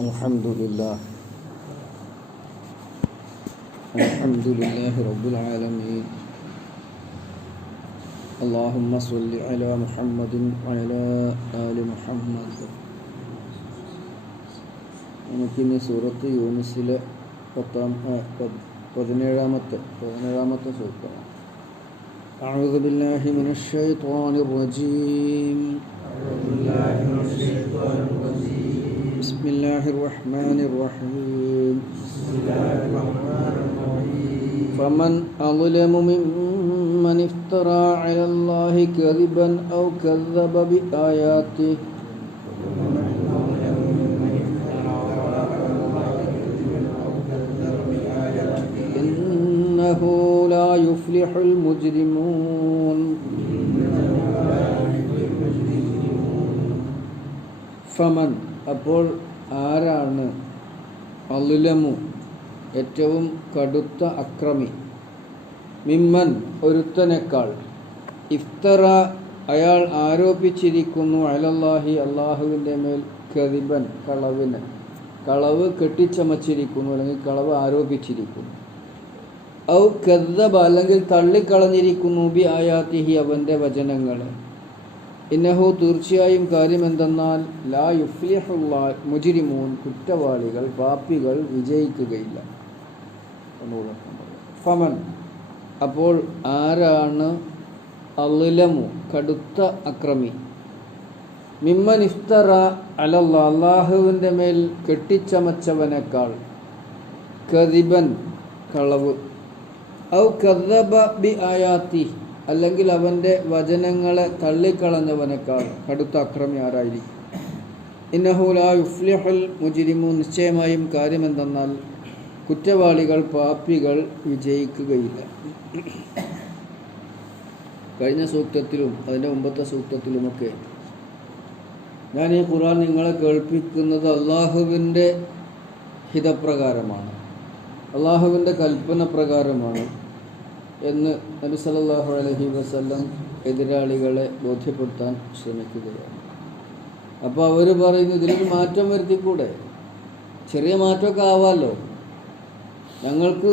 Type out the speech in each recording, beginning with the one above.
الحمد لله رب العالمين. اللهم صل على محمد وعلى آل محمد. നമുക്കിനി സൂറത്ത് യൂനുസിലെ 17-ാമത്തെ സൂക്തമാണ്. أعوذ بالله من الشيطان الرجيم. بسم الله الرحمن الرحيم. فمن أظلم ممن افترى على الله كذبا أو كذب بآياته إنه لا يفلح المجرمون. ഫമൻ അപ്പോൾ ആരാണ് അളുലമു ഏറ്റവും കടുത്ത അക്രമി, മിമ്മൻ ഒരുത്തനേക്കാൾ, ഇഫ്തറ അയാൾ ആരോപിച്ചിരിക്കുന്നു, അലല്ലാഹി അള്ളാഹുവിൻ്റെ മേൽ, കദിബൻ കളവ് കെട്ടിച്ചമച്ചിരിക്കുന്നു അല്ലെങ്കിൽ കളവ് ആരോപിച്ചിരിക്കുന്നു, ഔ കദ്ദബ അല്ലെങ്കിൽ തള്ളിക്കളഞ്ഞിരിക്കുന്നു, ബി ആയാത്തിഹി അവൻ്റെ വചനങ്ങളെ. ഇന്നഹു തീർച്ചയായും കാര്യം എന്തെന്നാൽ ലാ യുഫ്ലിഹുൽ മുജ്രിമൂൻ കുറ്റവാളികൾ പാപികൾ വിജയിക്കുകയില്ല. ഫമൻ അപ്പോൾ ആരാണ് അളിലമു കടുത്ത അക്രമി, മിമ്മൻ ഇഫ്തറ അലല്ലാഹ് അല്ലാഹുവിൻ്റെ മേൽ കെട്ടിച്ചമച്ചവനേക്കാൾ, കദിബൻ കളവ്, ഔ കദ്ദബ ബി ആയാത്തി അല്ലെങ്കിൽ അവൻ്റെ വചനങ്ങളെ തള്ളിക്കളഞ്ഞവനേക്കാൾ കടുത്ത അക്രമി ആരായിരിക്കും. ഇന്നഹു ലാ യുഫ്ലിഹുൽ മുജ്രിമൂൻ നിശ്ചയമായും കാര്യമെന്തെന്നാൽ കുറ്റവാളികൾ പാപികൾ വിജയിക്കുകയില്ല. കഴിഞ്ഞ സൂക്തത്തിലും അതിൻ്റെ മുമ്പത്തെ സൂക്തത്തിലുമൊക്കെ ഞാൻ ഈ ഖുർആൻ നിങ്ങളെ കേൾപ്പിക്കുന്നത് അള്ളാഹുവിൻ്റെ ഹിതപ്രകാരമാണ്, അള്ളാഹുവിൻ്റെ കൽപ്പന പ്രകാരമാണ് എന്ന് നബി സല്ലല്ലാഹു അലൈഹി വസല്ലം എതിരാളികളെ ബോധ്യപ്പെടുത്താൻ ശ്രമിക്കുകയാണ്. അപ്പോൾ അവർ പറയുന്നു, ഇതിലൊരു മാറ്റം വരുത്തിക്കൂടെ, ചെറിയ മാറ്റമൊക്കെ ആവാമല്ലോ, ഞങ്ങൾക്ക്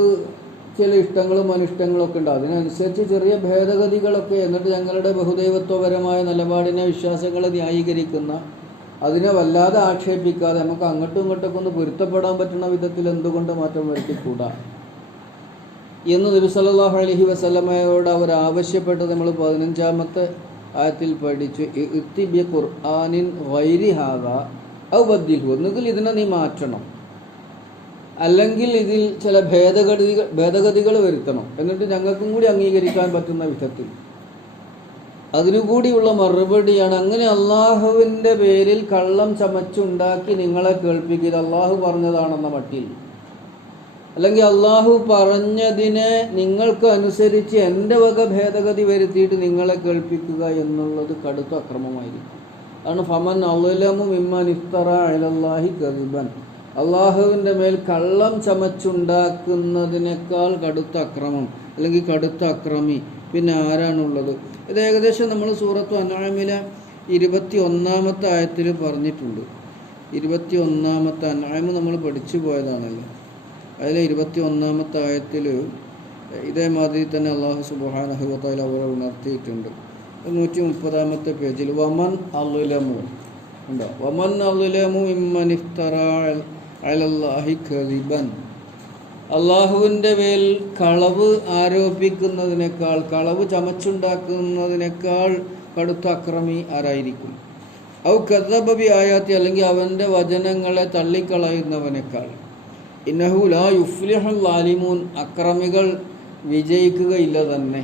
ചില ഇഷ്ടങ്ങളും അനിഷ്ടങ്ങളൊക്കെ ഉണ്ട്, അതിനനുസരിച്ച് ചെറിയ ഭേദഗതികളൊക്കെ, എന്നിട്ട് ഞങ്ങളുടെ ബഹുദൈവത്വപരമായ നിലപാടിനെ വിശ്വാസങ്ങളെ ന്യായീകരിക്കുന്ന, അതിനെ വല്ലാതെ ആക്ഷേപിക്കാതെ നമുക്ക് അങ്ങോട്ടും ഇങ്ങോട്ടൊക്കെ ഒന്ന് പൊരുത്തപ്പെടാൻ പറ്റുന്ന വിധത്തിൽ എന്തുകൊണ്ട് മാറ്റം വരുത്തിക്കൂടാ എന്ന് നബി സല്ലല്ലാഹു അലൈഹി വസല്ലമയോട് അവർ ആവശ്യപ്പെട്ടത് നമ്മൾ 15-ാമത്തെ ആയത്തിൽ പഠിച്ചു. ഇത്തി ബി ഖുർആനിൻ ഗൈരി ഹാദാ ഔ ബദ്ദിൽഹു, ഒന്നുകിൽ ഇതിനെ നീ മാറ്റണം, അല്ലെങ്കിൽ ഇതിൽ ചില ഭേദഗതികൾ വരുത്തണം, എന്നിട്ട് ഞങ്ങൾക്കും കൂടി അംഗീകരിക്കാൻ പറ്റുന്ന വിധത്തിൽ. അതിനുകൂടിയുള്ള മറുപടിയാണ് അങ്ങനെ അള്ളാഹുവിൻ്റെ പേരിൽ കള്ളം ചമച്ചുണ്ടാക്കി നിങ്ങളെ കേൾപ്പിക്കുക, അള്ളാഹു പറഞ്ഞതാണെന്ന മട്ടിൽ, അല്ലെങ്കിൽ അള്ളാഹു പറഞ്ഞതിനെ നിങ്ങൾക്ക് അനുസരിച്ച് എൻ്റെ വക ഭേദഗതി വരുത്തിയിട്ട് നിങ്ങളെ കേൾപ്പിക്കുക എന്നുള്ളത് കടുത്ത അക്രമമായിരിക്കും. അതാണ് ഫമൻ അളുലമു മിമ്മൻ ഇഫ്തറ അലല്ലാഹി കദിബൻ, അള്ളാഹുവിൻ്റെ മേൽ കള്ളം ചമച്ചുണ്ടാക്കുന്നതിനേക്കാൾ കടുത്ത അക്രമം അല്ലെങ്കിൽ കടുത്ത അക്രമി പിന്നെ ആരാണുള്ളത്? ഇത് ഏകദേശം നമ്മൾ സൂറത്തു അൻആമിലെ 21-ാമത്തെ ആയത്തിൽ പറഞ്ഞിട്ടുണ്ട്. 21-ാമത്തെ അൻആം നമ്മൾ പഠിച്ചു പോയതാണല്ലോ. അതിലെ 21-ാമത്തെ ആയത്തിൽ ഇതേമാതിരി തന്നെ അള്ളാഹു സുബ്ഹാനഹു വ തആല അവരെ ഉണർത്തിയിട്ടുണ്ട്. 130-ാമത്തെ പേജിൽ വമൻ അളുലമു ഉണ്ടോ, വമൻ അളുലമു മിമ്മൻ ഇഫ്തറ അലല്ലാഹി കദിബൻ, അള്ളാഹുവിൻ്റെ മേൽ കളവ് ആരോപിക്കുന്നതിനേക്കാൾ, കളവ് ചമച്ചുണ്ടാക്കുന്നതിനേക്കാൾ കടുത്ത അക്രമി ആരായിരിക്കും. ഔ കദ്ദബ ബി ആയാത്തി അല്ലെങ്കിൽ അവൻ്റെ വചനങ്ങളെ തള്ളിക്കളയുന്നവനേക്കാൾ. ഇന്നഹു ലാ യുഫ്ലിഹുൽ ളാലിമൂൻ അക്രമികൾ വിജയിക്കുകയില്ല തന്നെ.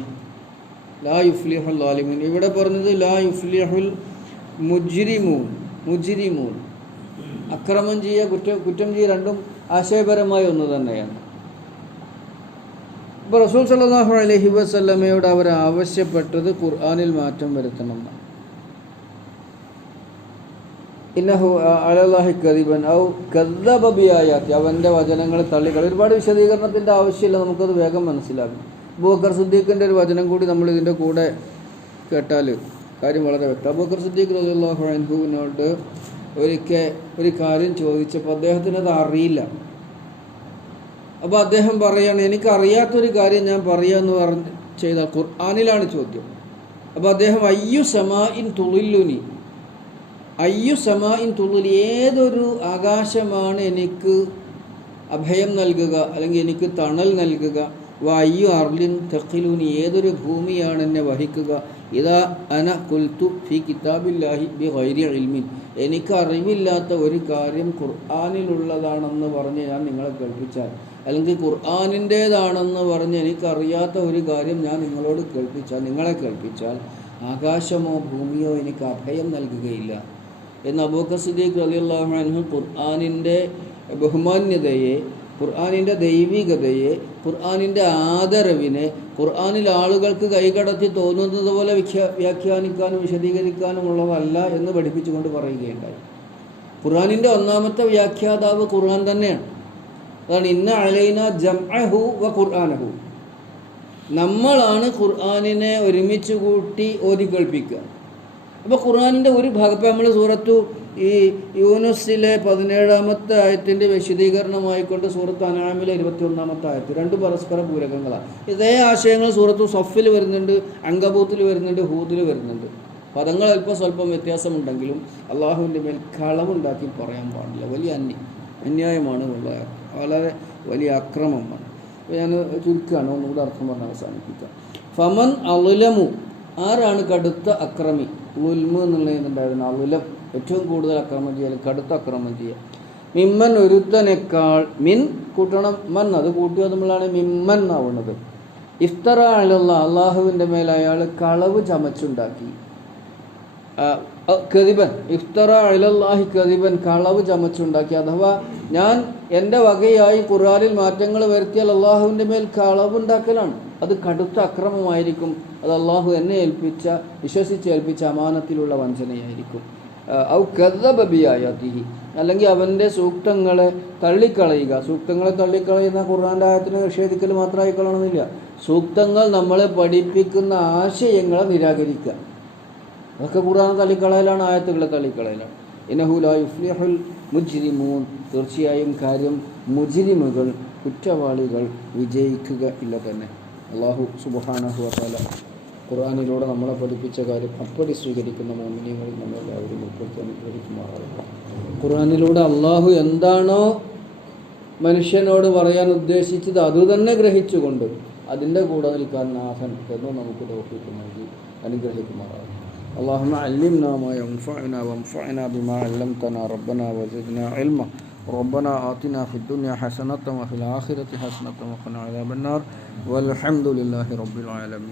ലാ യുഫ്ലിഹുൽ ളാലിമൂൻ ഇവിടെ പറഞ്ഞത് ലാ യുഫ്ലിഹുൽ മുജ്രിമൂൻ അക്രമം ചെയ്യുക, കുറ്റം ചെയ്യുക, രണ്ടും ആശയപരമായ ഒന്ന് തന്നെയാണ്. ഇപ്പോൾ റസൂൽ സല്ലല്ലാഹു അലൈഹി വസല്ലമയോട് അവർ ആവശ്യപ്പെട്ടത് ഖുർആനിൽ മാറ്റം വരുത്തണം. ഇന്നഹു അലല്ലാഹി കദിബൻ ഔ കദ്ദബ ബി ആയാത്തി അവൻ്റെ വചനങ്ങളെ തള്ളിക്കളി. ഒരുപാട് വിശദീകരണത്തിൻ്റെ ആവശ്യമില്ല, നമുക്കത് വേഗം മനസ്സിലാകും. അബൂബക്കർ സിദ്ദീഖിൻ്റെ ഒരു വചനം കൂടി നമ്മൾ ഇതിൻ്റെ കൂടെ കേട്ടാൽ കാര്യം വളരെ വ്യക്തം. അബൂബക്കർ സിദ്ദീഖ് റളിയല്ലാഹു അൻഹുവിനോട് ഒരിക്കൽ ഒരു കാര്യം ചോദിച്ചപ്പോൾ അദ്ദേഹത്തിനത് അറിയില്ല. അപ്പോൾ അദ്ദേഹം പറയാണ്, എനിക്കറിയാത്തൊരു കാര്യം ഞാൻ പറയാമെന്ന് പറഞ്ഞ് ചെയ്താൽ ഖുർആനിലാണ് ചോദ്യം. അപ്പോൾ അദ്ദേഹം അയ്യു സമാഇൻ തുളില്ലുനി, അയ്യു സമാഇൻ തുളിൽ, ഏതൊരു ആകാശമാണ് എനിക്ക് അഭയം നൽകുക അല്ലെങ്കിൽ എനിക്ക് തണൽ നൽകുക, അയ്യു അർലിൻ തഖിലുനി, ഏതൊരു ഭൂമിയാണ് എന്നെ വഹിക്കുക, ഇതാ അന കുൽത്തു ഫി കിതാബില്ലാഹി ബി ഗൈരി ഇൽമിൻ, എനിക്ക് അറിവില്ലാത്ത ഒരു കാര്യം ഖുർആനിലുള്ളതാണെന്ന് പറഞ്ഞ് ഞാൻ നിങ്ങളെ കേൾപ്പിച്ചാൽ, അല്ലെങ്കിൽ ഖുർആനിൻ്റേതാണെന്ന് പറഞ്ഞ് എനിക്കറിയാത്ത ഒരു കാര്യം ഞാൻ നിങ്ങളെ കേൾപ്പിച്ചാൽ ആകാശമോ ഭൂമിയോ എനിക്ക് അഭയം നൽകുകയില്ല എന്ന് അബൂബക്കർ സിദ്ദീഖ് റളിയല്ലാഹു അൻഹു ഖുർആനിൻ്റെ ബഹുമാന്യതയെ, ഖുർആനിൻ്റെ ദൈവികതയെ, ഖുർആനിൻ്റെ ആദരവിനെ, ഖുർആനിൽ ആളുകൾക്ക് കൈകടത്തി തോന്നുന്നത് പോലെ വ്യാഖ്യാനിക്കാനും വിശദീകരിക്കാനും ഉള്ളതല്ല എന്ന് പഠിപ്പിച്ചുകൊണ്ട് പറയുകയുണ്ടായി. ഖുർആനിൻ്റെ ഒന്നാമത്തെ വ്യാഖ്യാതാവ് ഖുർആൻ തന്നെയാണ്. അതാണ് ഇന്ന അലൈന ജംഅഹു വ ഖുർആനഹു, നമ്മളാണ് ഖുർആനിനെ ഒരുമിച്ച് കൂട്ടി ഓതി കേൾപ്പിക്കുക. അപ്പോൾ ഖുർആനിൻ്റെ ഒരു ഭാഗം, ഇപ്പോൾ നമ്മൾ സൂറത്തു ഈ യൂനുസിലെ 17-ാമത്തെ ആയത്തിൻ്റെ വിശദീകരണമായിക്കൊണ്ട് സൂറത്ത് അൻആമിലെ 21-ാമത്തെ ആയത്ത്, രണ്ട് പരസ്പര പൂരകങ്ങളാണ്. ഇതേ ആശയങ്ങൾ സൂറത്തു സഫിൽ വരുന്നുണ്ട്, അങ്കബൂത്തിൽ വരുന്നുണ്ട്, ഹൂദിൽ വരുന്നുണ്ട്. പദങ്ങൾ അല്പം സ്വല്പം വ്യത്യാസമുണ്ടെങ്കിലും അള്ളാഹുവിൻ്റെ മേൽ കളവുണ്ടാക്കി പറയാൻ പാടില്ല. വലിയ അന്യായമാണ്, വളരെ വലിയ അക്രമമാണ്. അപ്പോൾ ഞാൻ ചുരുക്കുകയാണ്, ഒന്നുകൂടെ അർത്ഥം പറഞ്ഞ് അവസാനിപ്പിക്കാം. ഫമൻ അളുലമു, ആരാണ് കടുത്ത അക്രമി? ഉൽമു എന്നുള്ളതുണ്ടായിരുന്നു. അളുലം ഏറ്റവും കൂടുതൽ അക്രമം ചെയ്യുക, കടുത്ത അക്രമം ചെയ്യുക. മിമ്മൻ ഒരുത്തനേക്കാൾ, മിൻ കൂട്ടണം, മൻ അത് കൂട്ടിയത് നമ്മളാണ് മിമ്മൻ ആവുന്നത്. ഇഫ്തറ അലല്ലാഹ്, അള്ളാഹുവിൻ്റെ മേൽ അയാൾ കളവ് ചമച്ചുണ്ടാക്കി. കദിബൻ, ഇഫ്തറ അലല്ലാഹി കദിബൻ, കളവ് ചമച്ചുണ്ടാക്കി. അഥവാ ഞാൻ എൻ്റെ വകയായി ഖുർആനിൽ മാറ്റങ്ങൾ വരുത്തിയാൽ അള്ളാഹുവിൻ്റെ മേൽ കളവുണ്ടാക്കലാണ്. അത് കടുത്ത അക്രമമായിരിക്കും. അത് അള്ളാഹു എന്നെ വിശ്വസിച്ചേൽപ്പിച്ച അമാനത്തിലുള്ള വഞ്ചനയായിരിക്കും. ഔ കദ്ദബ ബിആയാതിഹി, അല്ലെങ്കിൽ അവൻ്റെ സൂക്തങ്ങളെ തള്ളിക്കളയുക. സൂക്തങ്ങളെ തള്ളിക്കളയുന്ന ഖുർആൻ്റെ ആയത്തിനെ നിഷേധിക്കൽ മാത്രമായി കളയണമെന്നില്ല. സൂക്തങ്ങൾ നമ്മളെ പഠിപ്പിക്കുന്ന ആശയങ്ങളെ നിരാകരിക്കുക, അതൊക്കെ ഖുർആനെ തള്ളിക്കളയലാണ്, ആയത്തുകളെ തള്ളിക്കളയലാണ്. ഇന്നഹു ലാ യുഫ്ലിഹുൽ മുജ്രിമൂൻ, തീർച്ചയായും കാര്യം മുജ്രിമുകൾ, കുറ്റവാളികൾ വിജയിക്കുക ഇല്ല തന്നെ. അല്ലാഹു സുബ്ഹാനഹു വ തആല ഖുർആനിലൂടെ നമ്മളെ പഠിപ്പിച്ച കാര്യം അപ്പടി സ്വീകരിക്കുന്ന മുഅ്മിനീങ്ങളിൽ നമ്മളെല്ലാവരും ഉൾപ്പെടുത്തി അനുഗ്രഹിക്കുമാറാകട്ടെ. ഖുർആനിലൂടെ അള്ളാഹു എന്താണോ മനുഷ്യനോട് പറയാൻ ഉദ്ദേശിച്ചത് അതുതന്നെ ഗ്രഹിച്ചുകൊണ്ട് അതിൻ്റെ കൂടെ നിൽക്കാൻ നാഥൻ എന്ന് നമുക്ക് തൗഫീഖ് നൽകി അനുഗ്രഹിക്കുമാറാകട്ടെ. اللهم علمنا ما ينفعنا وانفعنا بما علمتنا ربنا وزدنا علما ربنا آتنا في الدنيا حسنة وفي الآخرة حسنة وقنا عذاب النار والحمد لله رب العالمين.